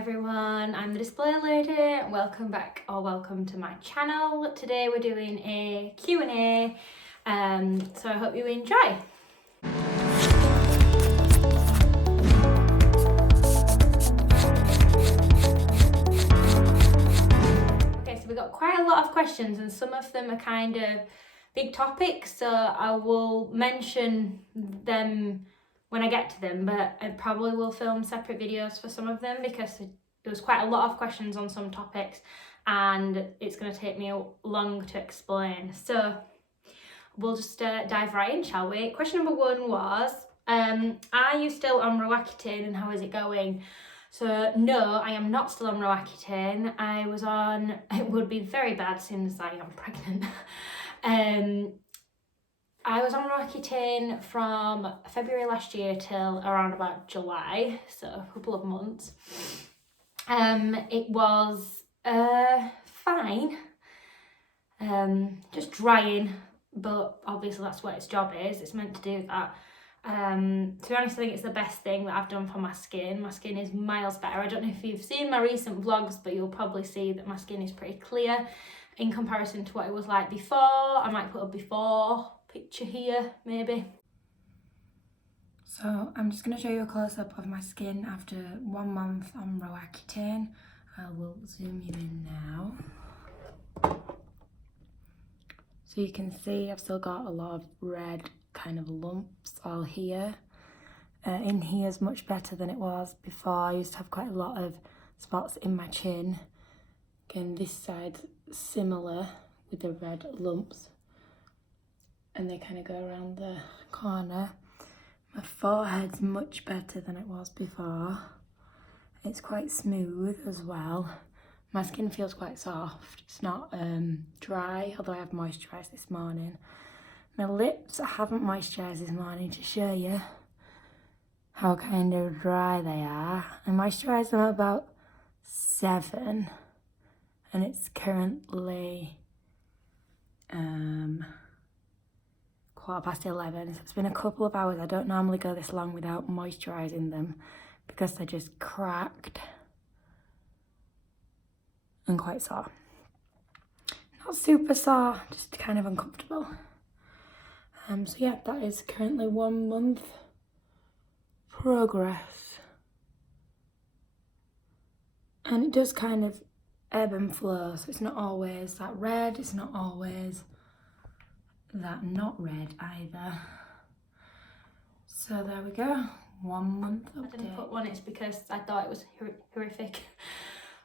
everyone, I'm the display lady. Welcome back or welcome to my channel. Today we're doing a Q&A, so I hope you enjoy. Okay, so we've got quite a lot of questions and some of them are kind of big topics, so I will mention them when I get to them, but I probably will film separate videos for some of them because there was quite a lot of questions on some topics and it's going to take me long to explain. So we'll just dive right in, shall we? Question number one was, are you still on Roaccutane and how is it going? So no, I am not still on Roaccutane. I was on, it would be very bad since I am pregnant. I was on Roaccutane from February last year till around about July, so a couple of months. It was fine, just drying, but obviously that's what its job is, it's meant to do that. To be honest, I think it's the best thing that I've done for my skin. My skin is miles better. I don't know if you've seen my recent vlogs, but you'll probably see that my skin is pretty clear in comparison to what it was like before. I might put a before picture here, maybe. So I'm just going to show you a close-up of my skin after 1 month on Roaccutane. I will zoom you in now. So you can see I've still got a lot of red kind of lumps all here. In here is much better than it was before. I used to have quite a lot of spots in my chin. Again, this side's similar with the red lumps, and they kind of go around the corner. My forehead's much better than it was before. It's quite smooth as well. My skin feels quite soft. It's not dry, although I have moisturised this morning. My lips, I haven't moisturised this morning to show you how kind of dry they are. I moisturised them at about 7, and it's currently 11:15. So it's been a couple of hours. I don't normally go this long without moisturising them because they're just cracked and quite sore. Not super sore, just kind of uncomfortable. So yeah, that is currently 1 month progress. And it does kind of ebb and flow, so it's not always that red, it's not always that not red either. So there we go, 1 month update. I didn't put one, it's because I thought it was horrific.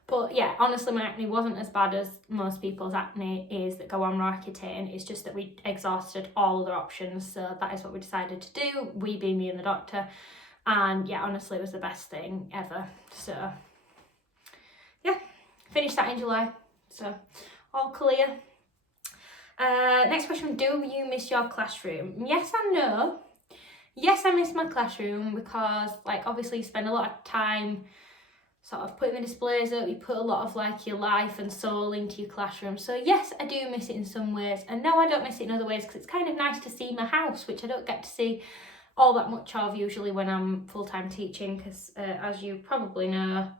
But yeah, honestly my acne wasn't as bad as most people's acne is that go on Roaccutane. It's just that we exhausted all other options, so that is what we decided to do, we being me and the doctor. And yeah, honestly it was the best thing ever. So yeah, finished that in July, so all clear. Next question, do you miss your classroom? Yes and no. Yes, I miss my classroom because like obviously you spend a lot of time sort of putting the displays up, you put a lot of like your life and soul into your classroom. So yes, I do miss it in some ways, and no, I don't miss it in other ways because it's kind of nice to see my house, which I don't get to see all that much of usually when I'm full-time teaching because as you probably know,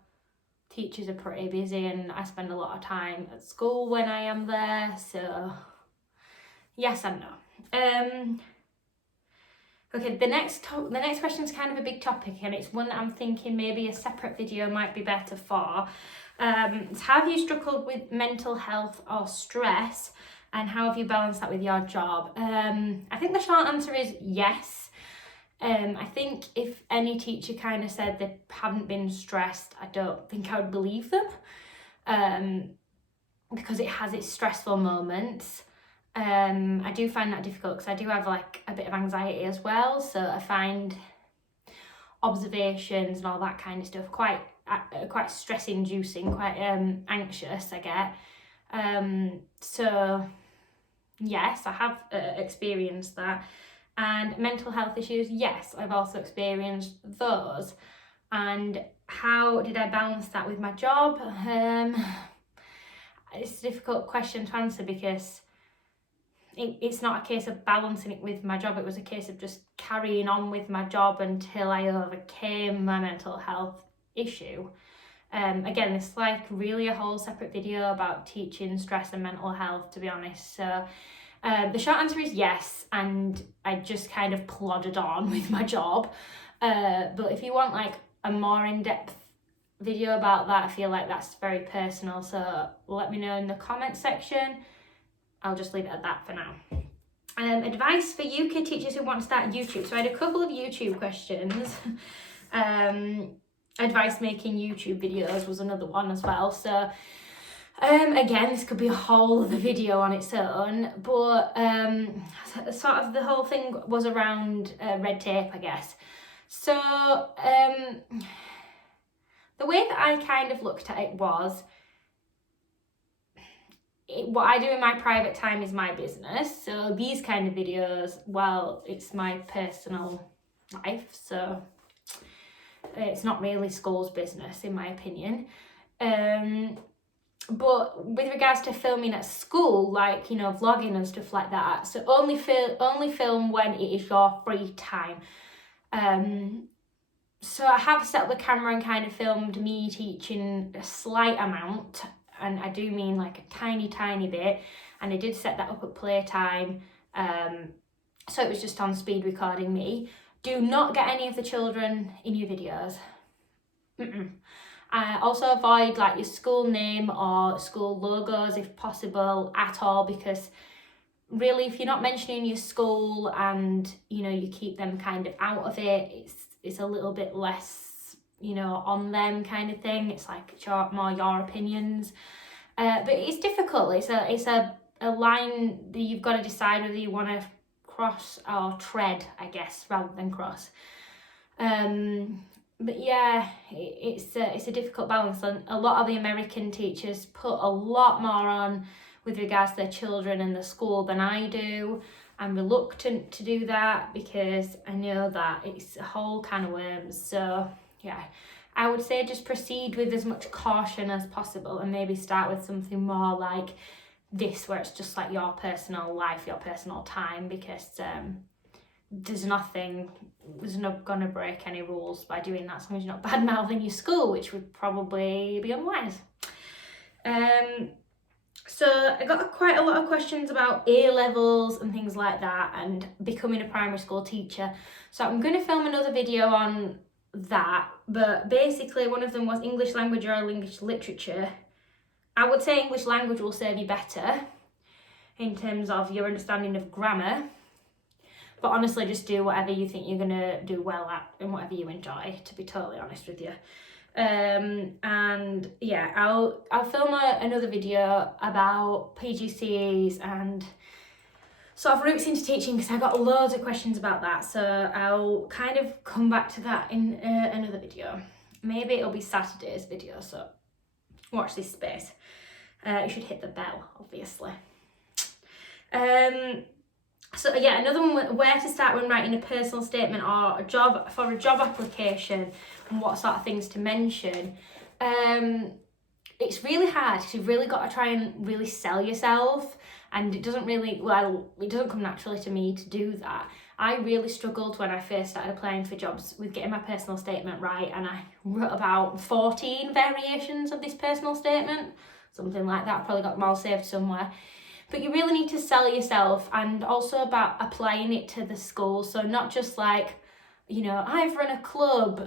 teachers are pretty busy and I spend a lot of time at school when I am there, so yes and no. Okay, the next question is kind of a big topic and it's one that I'm thinking maybe a separate video might be better for. It's have you struggled with mental health or stress and how have you balanced that with your job? I think the short answer is yes. I think if any teacher kind of said they hadn't been stressed, I don't think I would believe them, because it has its stressful moments. I do find that difficult because I do have like a bit of anxiety as well, so I find observations and all that kind of stuff quite stress inducing, quite anxious I get. So yes, I have experienced that. And mental health issues, yes, I've also experienced those. And how did I balance that with my job? It's a difficult question to answer because it's not a case of balancing it with my job, it was a case of just carrying on with my job until I overcame my mental health issue. Again, this is like really a whole separate video about teaching stress and mental health, to be honest. So the short answer is yes, and I just kind of plodded on with my job. But if you want like a more in-depth video about that, I feel like that's very personal, so let me know in the comment section. I'll just leave it at that for now. Advice for UK teachers who want to start YouTube. So I had a couple of YouTube questions. Advice making YouTube videos was another one as well. So again, this could be a whole other video on its own, but sort of the whole thing was around red tape, I guess. So the way that I kind of looked at it was, what I do in my private time is my business. So these kind of videos, well, it's my personal life, so it's not really school's business in my opinion. But with regards to filming at school, like, you know, vlogging and stuff like that, so only film when it is your free time. So I have set up the camera and kind of filmed me teaching a slight amount, and I do mean like a tiny bit, and I did set that up at playtime, so it was just on speed recording me. Do not get any of the children in your videos. Also avoid like your school name or school logos if possible at all, because really if you're not mentioning your school and, you know, you keep them kind of out of it, it's a little bit less, you know, on them kind of thing. It's like more your opinions, but it's difficult. It's a line that you've got to decide whether you want to cross or tread, I guess, rather than cross. But yeah, it's a difficult balance, and a lot of the American teachers put a lot more on with regards to their children and the school than I do. I'm reluctant to do that because I know that it's a whole can of worms. So yeah, I would say just proceed with as much caution as possible, and maybe start with something more like this, where it's just like your personal life, your personal time, because there's not gonna break any rules by doing that, as long as you're not bad mouthing your school, which would probably be unwise. So I got quite a lot of questions about A-levels and things like that, and becoming a primary school teacher. So I'm going to film another video on that, but basically one of them was English language or English literature. I would say English language will serve you better in terms of your understanding of grammar, but honestly just do whatever you think you're going to do well at and whatever you enjoy, to be totally honest with you. And yeah, I'll film another video about PGCEs and sort of routes into teaching, because I got loads of questions about that, so I'll kind of come back to that in another video. Maybe it'll be Saturday's video, so watch this space. You should hit the bell, obviously. So yeah, another one, where to start when writing a personal statement or a job application, and what sort of things to mention. It's really hard because you've really got to try and really sell yourself, and it doesn't come naturally to me to do that. I really struggled when I first started applying for jobs with getting my personal statement right, and I wrote about 14 variations of this personal statement, something like that. I probably got them all saved somewhere. But you really need to sell yourself, and also about applying it to the school. So not just like, you know, I've run a club,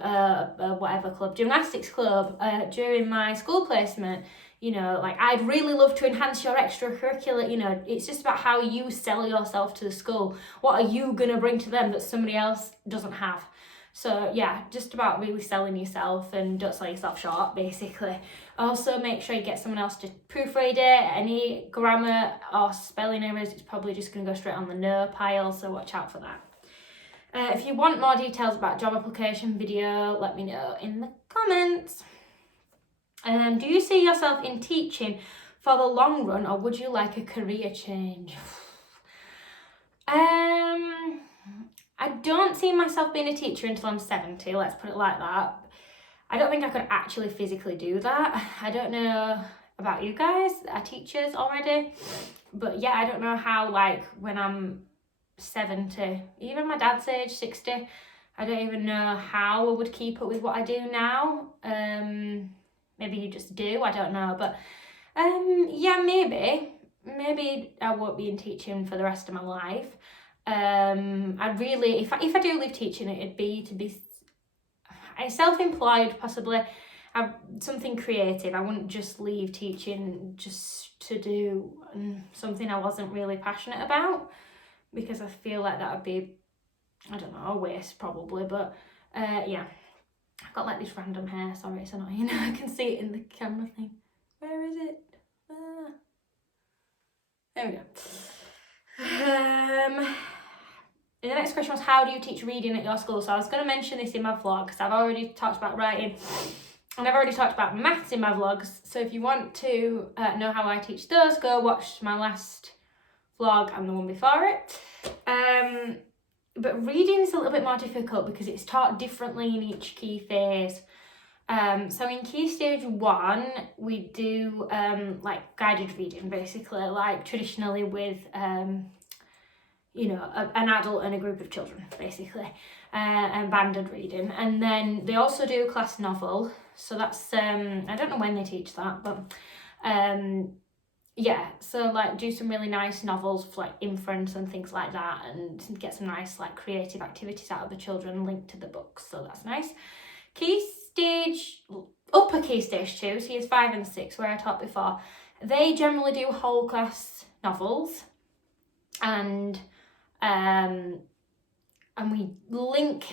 whatever club, gymnastics club, during my school placement. You know, like, I'd really love to enhance your extracurricular, you know, it's just about how you sell yourself to the school. What are you going to bring to them that somebody else doesn't have? So yeah, just about really selling yourself, and don't sell yourself short, basically. Also, make sure you get someone else to proofread it. Any grammar or spelling errors, it's probably just going to go straight on the no pile, so watch out for that. If you want more details about job application video, let me know in the comments. Do you see yourself in teaching for the long run, or would you like a career change? I don't see myself being a teacher until I'm 70, let's put it like that. I don't think I could actually physically do that. I don't know about you guys that are teachers already, but yeah, I don't know how, like, when I'm 70, even my dad's age, 60, I don't even know how I would keep up with what I do now. maybe you just do, I don't know. But yeah, maybe I won't be in teaching for the rest of my life. I'd really, if I do leave teaching, it'd be to be self-employed, possibly. Something creative. I wouldn't just leave teaching just to do something I wasn't really passionate about, because I feel like that would be, I don't know, a waste probably. But yeah, I've got like this random hair, sorry, it's annoying. I can see it in the camera thing. Where is it? There we go. The next question was, how do you teach reading at your school? So I was going to mention this in my vlog, because I've already talked about writing and I've already talked about maths in my vlogs. So if you want to know how I teach those, go watch my last vlog and the one before it. But reading is a little bit more difficult because it's taught differently in each key phase. So in key stage 1, we do like guided reading, basically, like traditionally with you know, an adult and a group of children, basically, and banded reading. And then they also do a class novel, so that's I don't know when they teach that, but yeah, so like do some really nice novels for like inference and things like that, and get some nice like creative activities out of the children linked to the books, so that's nice. Upper key stage 2, so years 5 and 6, where I taught before, they generally do whole class novels, and we link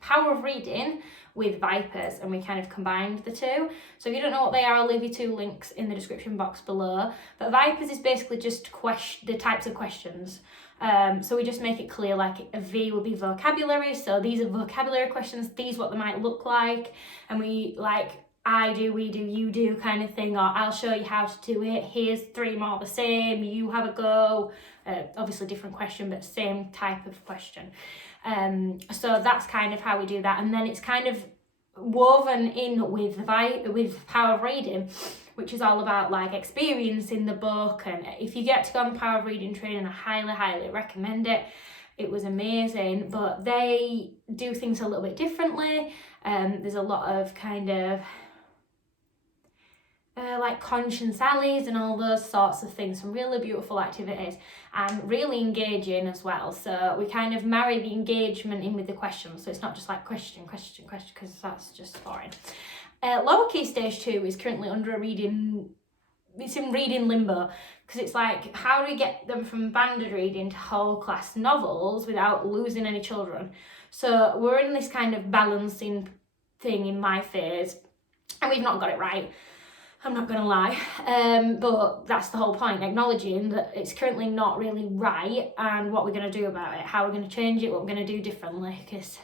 Power of Reading with Vipers, and we kind of combined the two. So if you don't know what they are, I'll leave you 2 links in the description box below. But Vipers is basically just the types of questions. So we just make it clear, like a V will be vocabulary, so these are vocabulary questions, these what they might look like, and we like I do, we do, you do kind of thing, or I'll show you how to do it, here's 3 more the same, you have a go. Obviously different question, but same type of question. So that's kind of how we do that, and then it's kind of woven in with Power of Reading, which is all about like experiencing the book. And if you get to go on the Power of Reading training, I highly recommend it. It was amazing, but they do things a little bit differently. There's a lot of kind of like conscience alleys and all those sorts of things, some really beautiful activities and really engaging as well. So we kind of marry the engagement in with the questions, so it's not just like question, because that's just boring. Lower key stage 2 is currently under a reading, it's in reading limbo, because it's like, how do we get them from banded reading to whole class novels without losing any children? So we're in this kind of balancing thing in my phase, and we've not got it right, I'm not going to lie, but that's the whole point, acknowledging that it's currently not really right, and what we're going to do about it, how we're going to change it, what we're going to do differently, because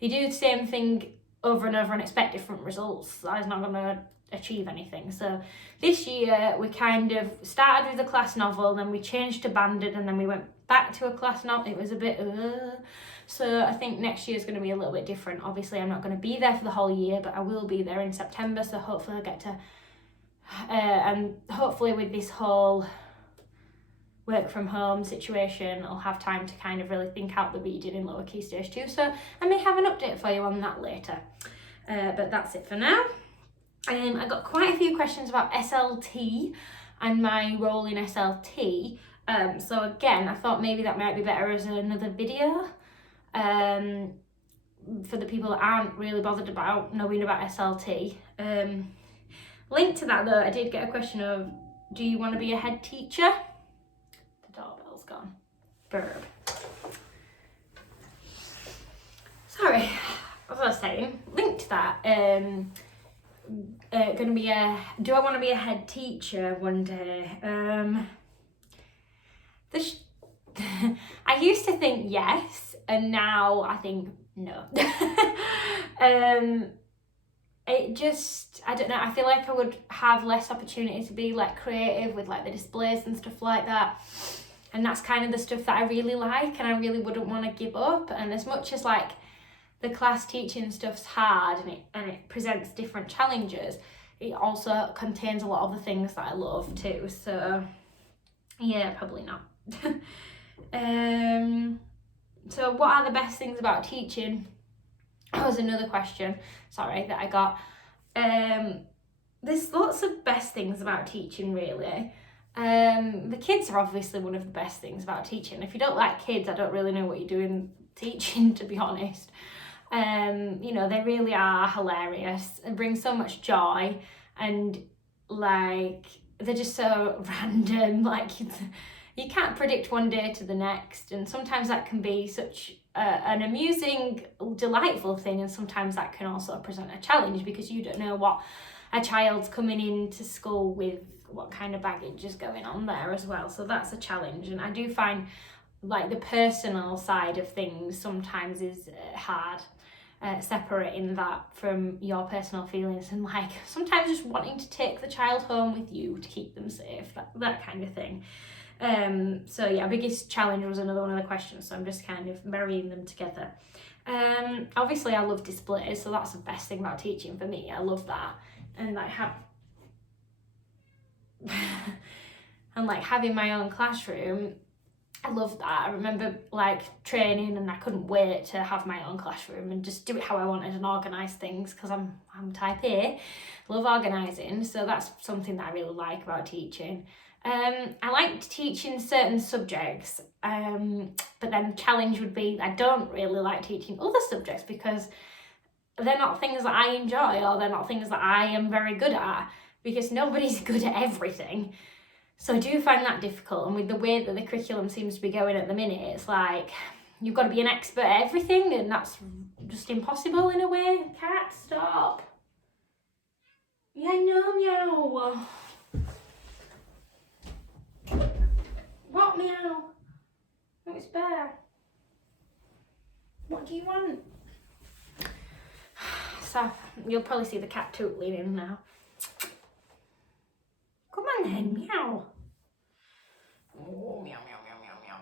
you do the same thing over and over and expect different results, that is not going to achieve anything. So this year we kind of started with a class novel, then we changed to banded, and then we went back to a class novel. It was a bit so I think next year is going to be a little bit different. Obviously I'm not going to be there for the whole year, but I will be there in September, so hopefully I'll get to and hopefully with this whole work from home situation, I'll have time to kind of really think out the reading in lower key stage 2, so I may have an update for you on that later. But that's it for now. I got quite a few questions about SLT and my role in SLT, so again I thought maybe that might be better as another video for the people that aren't really bothered about knowing about SLT. Linked to that though, I did get a question of, do you want to be a head teacher? The doorbell's gone. Burb. Sorry, what was I saying? Linked to that, do I want to be a head teacher one day? I used to think yes, and now I think no. It just, I don't know, I feel like I would have less opportunity to be like creative with like the displays and stuff like that, and that's kind of the stuff that I really like and I really wouldn't want to give up. And as much as like the class teaching stuff's hard and it presents different challenges, it also contains a lot of the things that I love too, so yeah, probably not. So what are the best things about teaching? That was another question, sorry, that I got. there's lots of best things about teaching, really. The kids are obviously one of the best things about teaching. If you don't like kids, I don't really know what you're doing teaching, to be honest. You know, they really are hilarious and bring so much joy, and like they're just so random. Like you can't predict one day to the next, and sometimes that can be such an amusing, delightful thing, and sometimes that can also present a challenge because you don't know what a child's coming into school with, what kind of baggage is going on there as well. So that's a challenge, and I do find like the personal side of things sometimes is hard, separating that from your personal feelings, and like sometimes just wanting to take the child home with you to keep them safe, that kind of thing. So yeah, biggest challenge was another one of the questions, so I'm just kind of marrying them together. Obviously I love displays, so that's the best thing about teaching for me. I love that, and like and like having my own classroom, I love that. I remember like training, and I couldn't wait to have my own classroom and just do it how I wanted and organise things, because I'm type A, love organising, so that's something that I really like about teaching. I liked teaching certain subjects, but then the challenge would be I don't really like teaching other subjects because they're not things that I enjoy, or they're not things that I am very good at, because nobody's good at everything. So I do find that difficult, and with the way that the curriculum seems to be going at the minute, it's like you've got to be an expert at everything, and that's just impossible in a way. Cat, stop. Yeah, no, meow. What, meow? Oh, it's Bear. What do you want? So you'll probably see the cat tootling in now. Come on then, meow. Oh, meow, meow, meow, meow,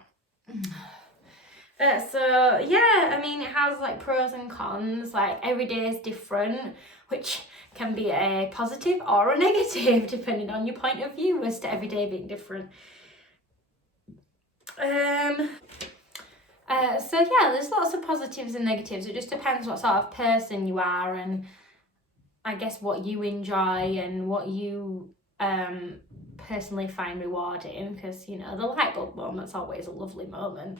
meow. So yeah, I mean, it has like pros and cons. Like every day is different, which can be a positive or a negative depending on your point of view as to every day being different. So yeah, there's lots of positives and negatives. It just depends what sort of person you are, and I guess what you enjoy and what you personally find rewarding, because you know the light bulb moment's always a lovely moment.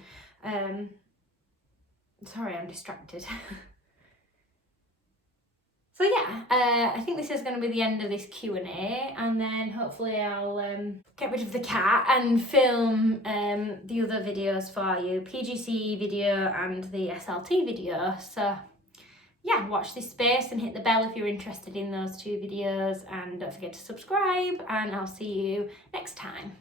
Sorry, I'm distracted. So yeah, I think this is going to be the end of this Q&A, and then hopefully I'll get rid of the cat and film the other videos for you, PGCE video and the SLT video. So yeah, watch this space and hit the bell if you're interested in those two videos, and don't forget to subscribe, and I'll see you next time.